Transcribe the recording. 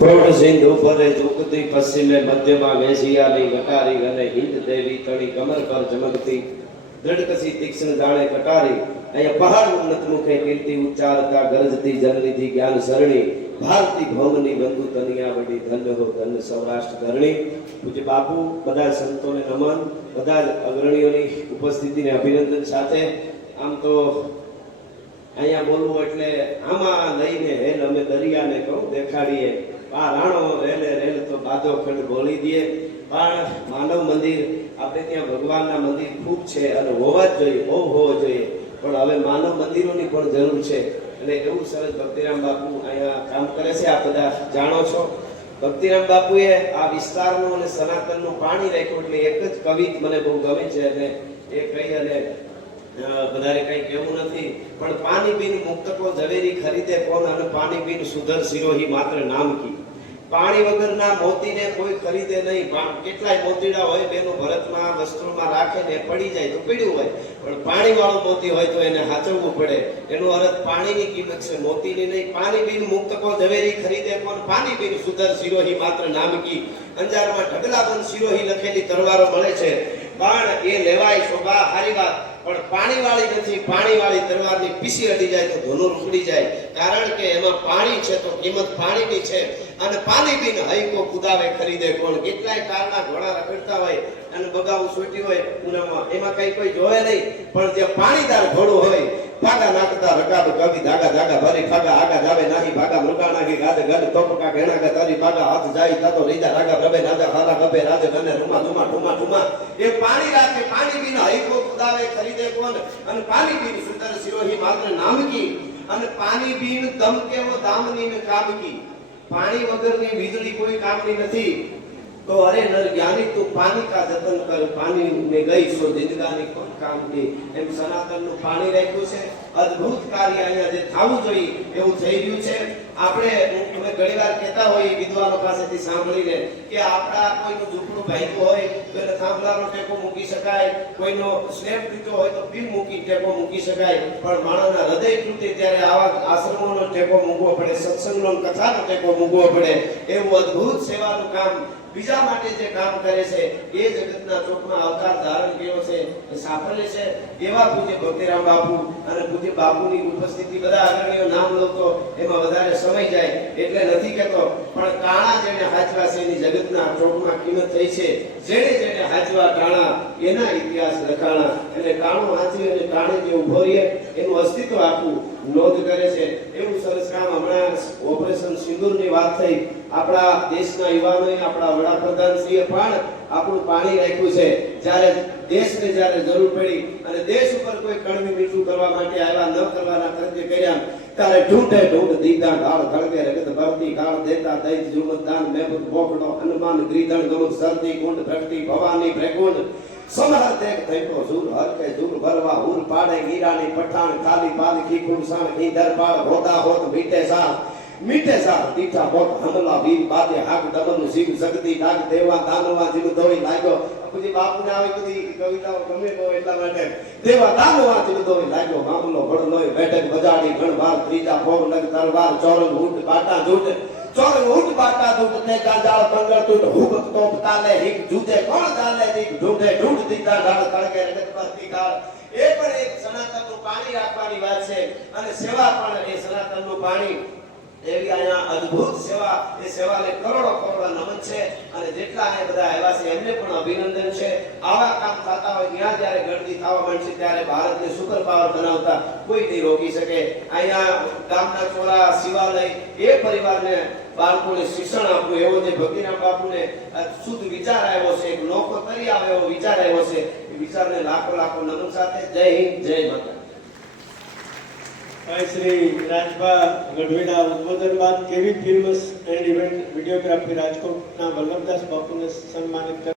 પ્રૌઢ સિંધુ પરે ઉગતી પશ્ચિમે મધ્યમાં મેસિયાની ગટારી અને હિંદ દેવી તળી કમર પર ચમકતી દ્રઢકસી તીક્ષ્ણ જાણે કટારી અહીંયા પહાડ ઉન્નત મુખે કીર્તિ ઉચ્ચારતા ગરજતી જનનિધિ જ્ઞાન સરણી ભારતી ભૌમની બંધુ તનિયા વડી ધન્ય હો ધન્ય સૌરાષ્ટ્ર ધરણી પૂજ્ય બાપુ બધા સંતોને નમન બધા જ અગ્રણીઓની ઉપસ્થિતિને અભિનંદન સાથે આમ તો અહીંયા બોલવું એટલે આમાં લઈને હેલ અમે દરિયાને કહું દેખાડીએ આ રાણો રેલે રેલ તો બાધો ખંડ બોલી દે. પણ માનવ મંદિર, આપણે ત્યાં ભગવાનના મંદિર ખૂબ છે અને હોવા જ જોઈએ, બહુ હોવો જોઈએ. પણ હવે માનવ મંદિરોની પણ જરૂર છે. અને એવું સરસ ભક્તિરામ બાપુ અહીંયા કામ કરે છે, આ બધા જાણો છો. ભક્તિરામ બાપુએ આ વિસ્તારનું અને સનાતનનું પાણી રાખ્યું એટલે એક જ કવિ મને બહુ ગમે છે અને એ કહી અને વધારે કઈ કહેવું નથી. પણ પાણી બિન મુક્ત કો ઝવેરી ખરીદે કોણ અને પાણી બિન સુધર સિરોહી માત્ર નામ કી? પાણી વગરના મોતીને કોઈ ખરીદે નહીં, પણ કેટલાય મોતીડા હોય બેનો ભરતમાં, વસ્ત્રોમાં રાખે ને પડી જાય તો પીડ્યું હોય. પણ પાણી મોતી હોય તો એને સાચવવું પડે. એનો અર્થ પાણીની કિંમત છે, મોતીની નહીં, પાણી બિન મુક્ત કો ઝવેરી ખરીદે કોણ? પાણી બિન સુધર સિરોહી માત્ર નામકી. અંજારમાં ઢગલાબંધ સિરોહી લખેલી તરવારો મળે છે. પણ એ લેવાય, શોભા, હારી વાત. પણ પાણી વાળી નથી પાણી વાળી તરવારની પીસી અડી જાય તો ધોનું ઉખડી જાય. કારણ કે એમાં પાણી છે તો કિંમત પાણીની છે. અને પાણી પીને હૈકો કુદાવે ખરીદે કોણ? કેટલાય કારના ઘોડા રખડતા હોય અને બગાવું છૂટી હોય ઉનામાં એમાં કઈ કોઈ જોવે નહીં. પણ જે પાણીદાર ઘોડું હોય, ભાગા નાખતા રકાબ કવિ ધાગા ધાગા, ભરી, ફાગા, આગા, જાવે નાહી, ભાગા, મૃગા નાખી ગાદ, ગદ તોપકા ઘેણા કે તારી ભાગા હાથ જાય તાતો રીજા રાગા પ્રભે નાજા હાલા ગભે રાજ, ગને, રૂમા ધુમા ઠુમા ઠુમા એ પાણી રાખે, પાણી પીને હૈકો કુદાવે ખરીદે કોણ અને પાણી બીન સુંદર સિરોહી માત્ર નામકી અને પાણી બીન દમ કેવો દામની કામકી. પાણી વગરની વીજળી કોઈ કામની નથી. તો અરે નર જ્ઞાની તું પાણી કા જતન કર પાણી ને ગઈ સો જિંદગાની કોણ કામ કે? એમ સનાતનનું પાણી રાખ્યું છે. અદ્ભુત કાર્ય અહીંયા જે થવું જોઈએ એવું થઈ રહ્યું છે. આપણે, અમે ઘણીવાર કહેતા હોઈએ વિદ્વાનો પાસેથી સાંભળીને કે આપણા કોઈનું ઝૂંપડું ભાંગ્યું હોય તો એને થાંભલાનો ટેકો મૂકી શકાય. કોઈનો સ્લેબ તૂટ્યો હોય તો બી મૂકી ટેકો મૂકી શકાય. પણ માણસના હૃદય તૂટે ત્યારે આવા આશ્રમોનો ટેકો મૂકવો પડે, સત્સંગનો કથાનો ટેકો મૂકવો પડે. એવું અદ્ભુત સેવાનું કામ બીજા માટે જે કામ કરે છે, એ જગતના ચોકમાં અવતાર ધારણ કર્યો છે, એ સાફલ્ય છે. એવા પૂજ્ય ભક્તિરામ બાપુ અને પૂજ્ય બાપુની ઉપસ્થિતિ બધા અગ્રણીઓ નામ લો તો એમાં વધારે સમય જાય એટલે નથી કહેતો. પણ કાણા જેને હાચવા જગતના ચોકમાં કિંમત થઈ છે જેને જેને હાચવા કાણા, એના ઇતિહાસ લખાણા. એટલે કાણું હાચવી અને કાણે જે ઊભો રહીએ એનું અસ્તિત્વ આપવું નોંધ કરે છે. એવું સરસ કામ હમણાં ઓપરેશન સિંદૂરની વાત થઈ. આપણા દેશના યુવાનોએ આપણા વડાપ્રધાનશ્રીએ પણ આપણું પાણી રાખ્યું છે. જ્યારે દેશને જ્યારે જરૂર પડી અને દેશ ઉપર કોઈ કણવી મીઠું કરવા માટે આવ્યા, ન કરવાના કૃત્ય કર્યા, ત્યારે ઢૂંઢે ઢૂંઢ દીધા ગાળ ખળગે રગત ભરતી, ગાળ દેતા દૈત જુમત દાન મેપત બોકડો, હનુમાન, ગ્રીધણ ગમત સરદી કુંડ ભક્તિ ભવાની, ભ્રેકુંડ સમહર દેખ થઈતો ઝૂર હર કે ભરવા હુર પાડે ગીરાની પઠાણ ખાલી પાલખી ખુરસાણ કી પાળ હોતા હોત મીટે સા મીઠે સાર દીઠા બોત હમલા વીર બાદે હાક દમન શિવ જગતી નાગ દેવા, દાનવા જીવ દોઈ લાગ્યો. પછી બાપુને આવી બધી કવિતાઓ ગમે બહુ એટલા માટે. દેવા, દાનવા જીવ દોઈ લાગ્યો. મામલો ભડલોય બેઠક, બજાડી ઘણ વાર ત્રીજા ભોગ નગ, તલવાર, ચોરંગ, ઊંટ, બાટા, જૂટ. ચોરંગ, ઊંટ, બાટા, જૂટ, ને ગાજાળ બંગર તૂટ, હુક, તોપ, તાલે, હિક જુદે કોણ ગાલે દીક ઢૂંઢે, ઢૂંઢ દીધા ઢાળ તળકે રગત પરથી ગાળ એ પણ એક સનાતનનું પાણી રાખવાની વાત છે. અને સેવા પણ એ સનાતનનું પાણી. એવી અહીંયા અદ્ભુત સેવા, એ સેવાને કરોડો કરોડો નમન છે. અને જેટલા અહીંયા બધા આવ્યા છે, એમને પણ અભિનંદન છે. આવા કામ થતા હોય, ત્યાં જ્યારે ગળતી થવા માંડશે ત્યારે ભારતને સુપર પાવર બનાવતા કોઈ નહીં રોકી શકે. અહીંયા ગામના ચોરા, શિવાલય, એ પરિવારને બાળકોને શિક્ષણ આપવું, એવો જે ભક્તિરામ બાપુને શુદ્ધ વિચાર આવ્યો છે, એક નોકો કરી આવે એવો વિચાર આવ્યો છે, એ વિચારને લાખો લાખો નમન સાથે જય હિન્દ, જય માતા. ભાઈ, શ્રી રાજભા ગઢવીના ઉદ્બોધન બાદ કેવી ફિલ્મ એન્ડ ઇવેન્ટ વિડીયોગ્રાફી રાજકોટના વલ્લભદાસ બાપુને સન્માનિત